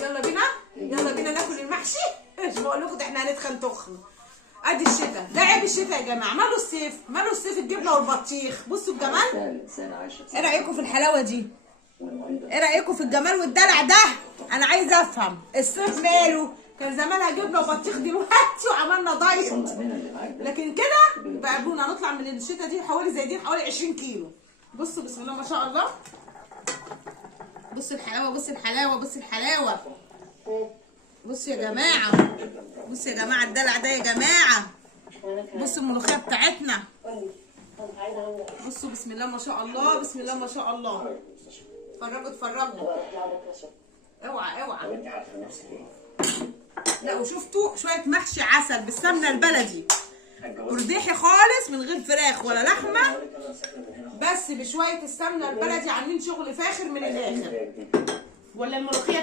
يلا بينا يلا بينا ناكل المحشي. مش بقول لكم ده احنا هنتخن تخن. ادي الشتاء، ده عيب الشتاء يا جماعه. ماله الصيف؟ ماله الصيف الجبنه والبطيخ. بصوا الجمال. ايه رايكم في الحلاوه دي؟ ايه رايكم في الجمال والدلع ده؟ انا عايزه افهم الصيف ماله؟ كان زمانها جبنه وبطيخ دلوقتي وعملنا دايت. لكن كده بقى ابونا نطلع من الشتاء دي حوالي زي دي حوالي 20 كيلو. بصوا بسم الله ما شاء الله. بصوا الحلاوه بصوا الحلاوه بصوا الحلاوه. بصوا يا جماعه بصوا يا جماعه الدلع ده يا جماعه. بصوا الملوخيه بتاعتنا. بصوا بسم الله ما شاء الله بسم الله ما شاء الله. اتفرجوا اتفرجوا. اوعى اوعى. لا وشفتوا شويه محشي عسل بالسمنه البلدي. قرديحي خالص من غير فراخ ولا لحمه، بس بشويه السمنه البلدي عاملين شغل فاخر من الاخر. ولا الملوخيه